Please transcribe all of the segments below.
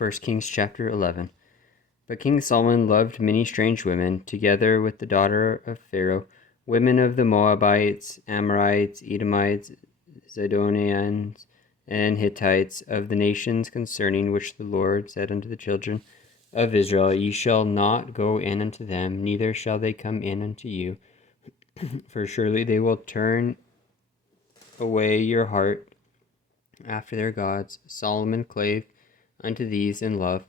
1 Kings chapter 11. But King Solomon loved many strange women, together with the daughter of Pharaoh, women of the Moabites, Amorites, Edomites, Zidonians, and Hittites, of the nations concerning which the Lord said unto the children of Israel, Ye shall not go in unto them, neither shall they come in unto you, for surely they will turn away your heart after their gods. Solomon clave unto these in love,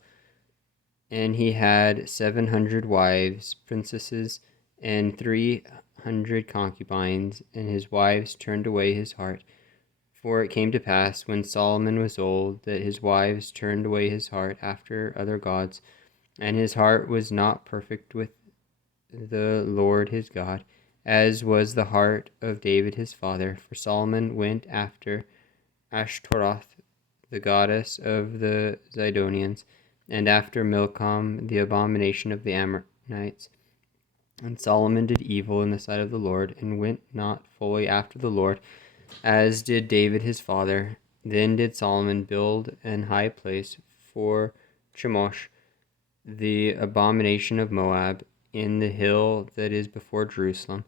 and he had 700 wives, princesses, and 300 concubines, and his wives turned away his heart. For it came to pass, when Solomon was old, that his wives turned away his heart after other gods, and his heart was not perfect with the Lord his God, as was the heart of David his father. For Solomon went after Ashtaroth, the goddess of the Zidonians, and after Milcom, the abomination of the Ammonites. And Solomon did evil in the sight of the Lord, and went not fully after the Lord, as did David his father. Then did Solomon build an high place for Chemosh, the abomination of Moab, in the hill that is before Jerusalem,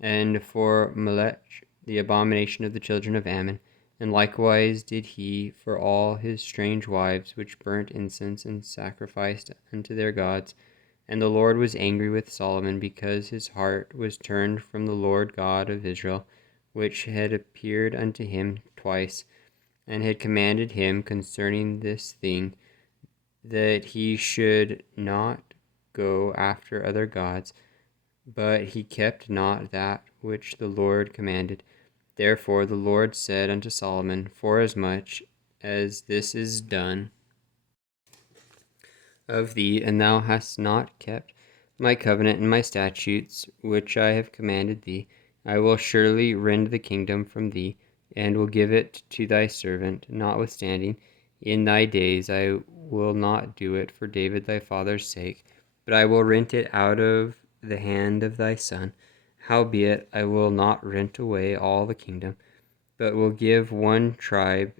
and for Melech, the abomination of the children of Ammon. And likewise did he for all his strange wives, which burnt incense and sacrificed unto their gods. And the Lord was angry with Solomon, because his heart was turned from the Lord God of Israel, which had appeared unto him twice, and had commanded him concerning this thing, that he should not go after other gods. But he kept not that which the Lord commanded. Therefore the Lord said unto Solomon, Forasmuch as this is done of thee, and thou hast not kept my covenant and my statutes, which I have commanded thee, I will surely rend the kingdom from thee, and will give it to thy servant. Notwithstanding, in thy days I will not do it for David thy father's sake, but I will rent it out of the hand of thy son. Howbeit, I will not rent away all the kingdom, but will give one tribe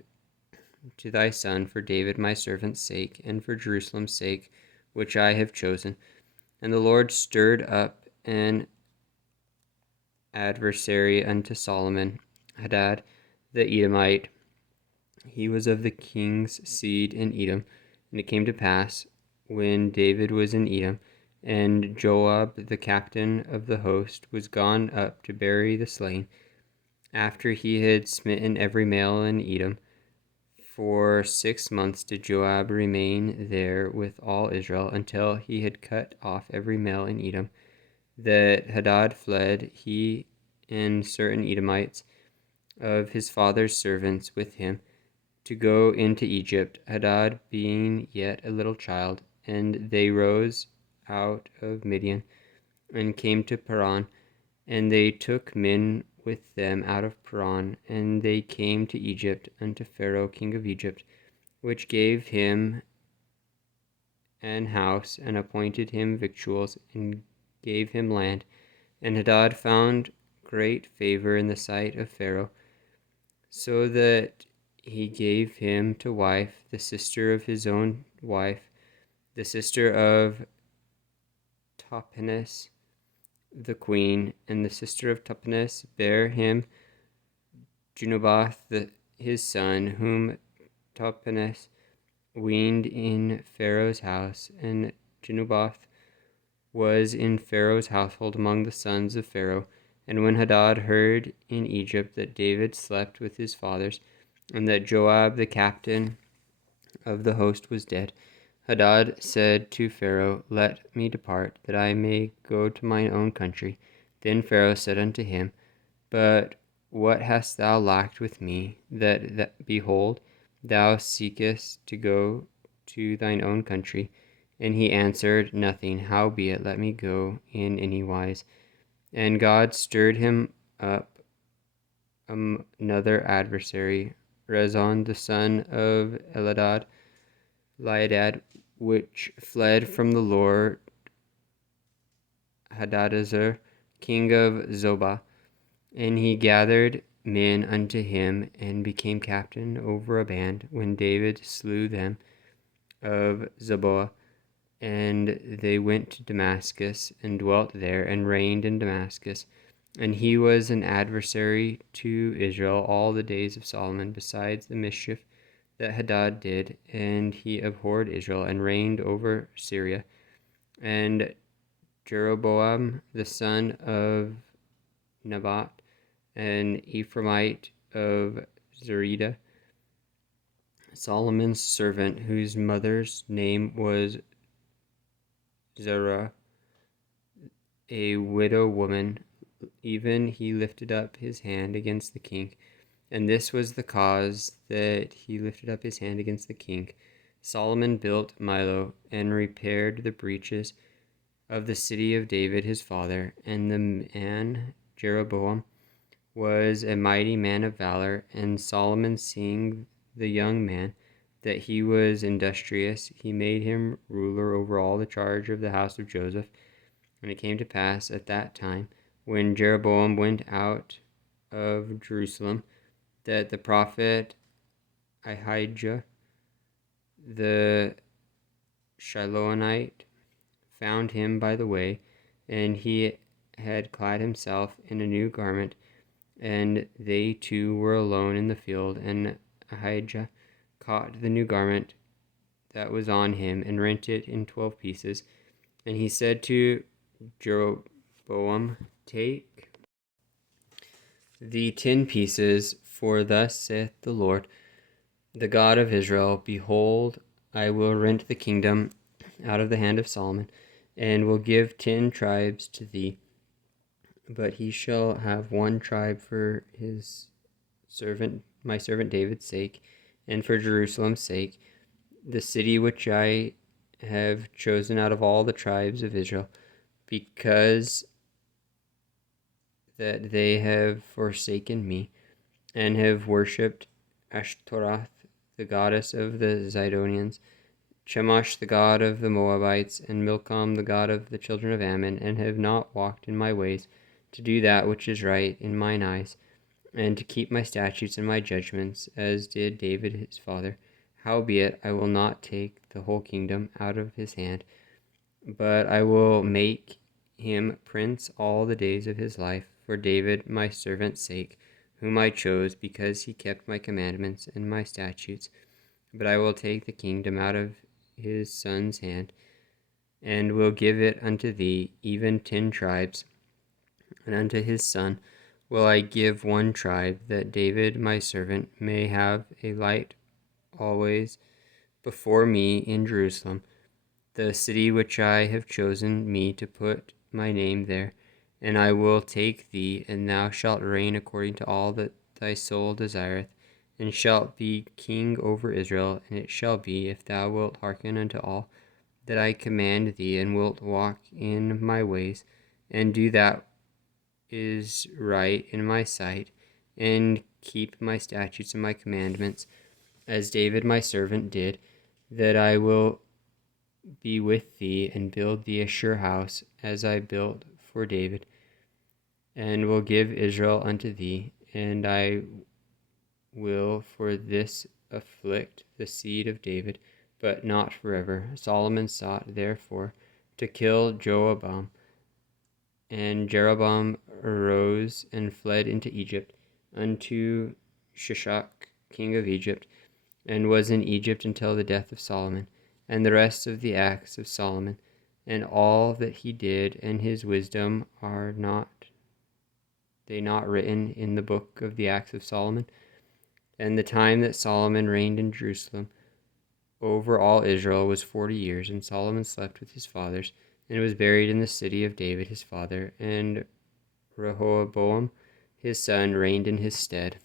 to thy son for David my servant's sake, and for Jerusalem's sake, which I have chosen. And the Lord stirred up an adversary unto Solomon, Hadad the Edomite. He was of the king's seed in Edom. And it came to pass, when David was in Edom, and Joab the captain of the host was gone up to bury the slain, after he had smitten every male in Edom, for 6 months did Joab remain there with all Israel, until he had cut off every male in Edom, that Hadad fled, he and certain Edomites of his father's servants with him, to go into Egypt, Hadad being yet a little child. And they rose out of Midian, and came to Paran, and they took men with them out of Paran, and they came to Egypt unto Pharaoh king of Egypt, which gave him an house, and appointed him victuals, and gave him land. And Hadad found great favor in the sight of Pharaoh, so that he gave him to wife the sister of his own wife, the sister of Tahpenes the queen. And the sister of Tahpenes bare him Genubath his son, whom Tahpenes weaned in Pharaoh's house. And Genubath was in Pharaoh's household among the sons of Pharaoh. And when Hadad heard in Egypt that David slept with his fathers, and that Joab the captain of the host was dead, Hadad said to Pharaoh, Let me depart, that I may go to mine own country. Then Pharaoh said unto him, But what hast thou lacked with me, that behold, thou seekest to go to thine own country? And he answered, Nothing. Howbeit, let me go in any wise. And God stirred him up another adversary, Rezon the son of Eliadad, which fled from the Lord Hadadezer, king of Zobah. And he gathered men unto him, and became captain over a band. When David slew them, of Zeboah, and they went to Damascus, and dwelt there, and reigned in Damascus. And he was an adversary to Israel all the days of Solomon, besides the mischief that Hadad did, and he abhorred Israel, and reigned over Syria. And Jeroboam the son of Nebat, an Ephraimite of Zerida, Solomon's servant, whose mother's name was Zerah, a widow woman, even he lifted up his hand against the king. And this was the cause that he lifted up his hand against the king. Solomon built Milo, and repaired the breaches of the city of David his father. And the man Jeroboam was a mighty man of valor. And Solomon, seeing the young man, that he was industrious, he made him ruler over all the charge of the house of Joseph. And it came to pass at that time, when Jeroboam went out of Jerusalem, that the prophet Ahijah the Shilonite found him by the way, and he had clad himself in a new garment, and they two were alone in the field. And Ahijah caught the new garment that was on him, and rent it in 12 pieces. And he said to Jeroboam, take the 10 pieces, for thus saith the Lord, the God of Israel, behold, I will rent the kingdom out of the hand of Solomon, and will give 10 tribes to thee. But he shall have 1 tribe for his servant, my servant David's sake, and for Jerusalem's sake, the city which I have chosen out of all the tribes of Israel, because that they have forsaken me, and have worshipped Ashtaroth, the goddess of the Zidonians, Chemosh, the god of the Moabites, and Milcom, the god of the children of Ammon, and have not walked in my ways, to do that which is right in mine eyes, and to keep my statutes and my judgments, as did David his father. Howbeit, I will not take the whole kingdom out of his hand, but I will make him prince all the days of his life, for David my servant's sake, whom I chose, because he kept my commandments and my statutes. But I will take the kingdom out of his son's hand, and will give it unto thee, even 10 tribes. And unto his son will I give 1 tribe, that David my servant may have a light always before me in Jerusalem, the city which I have chosen me to put my name there. And I will take thee, and thou shalt reign according to all that thy soul desireth, and shalt be king over Israel. And it shall be, if thou wilt hearken unto all that I command thee, and wilt walk in my ways, and do that is right in my sight, and keep my statutes and my commandments, as David my servant did, that I will be with thee, and build thee a sure house, as I built for David, and will give Israel unto thee. And I will for this afflict the seed of David, but not forever. Solomon sought therefore to kill Jeroboam, and Jeroboam arose and fled into Egypt, unto Shishak king of Egypt, and was in Egypt until the death of Solomon. And the rest of the acts of Solomon, and all that he did, and his wisdom, are they not written in the book of the acts of Solomon? And the time that Solomon reigned in Jerusalem over all Israel was 40 years. And Solomon slept with his fathers, and was buried in the city of David his father. And Rehoboam his son reigned in his stead.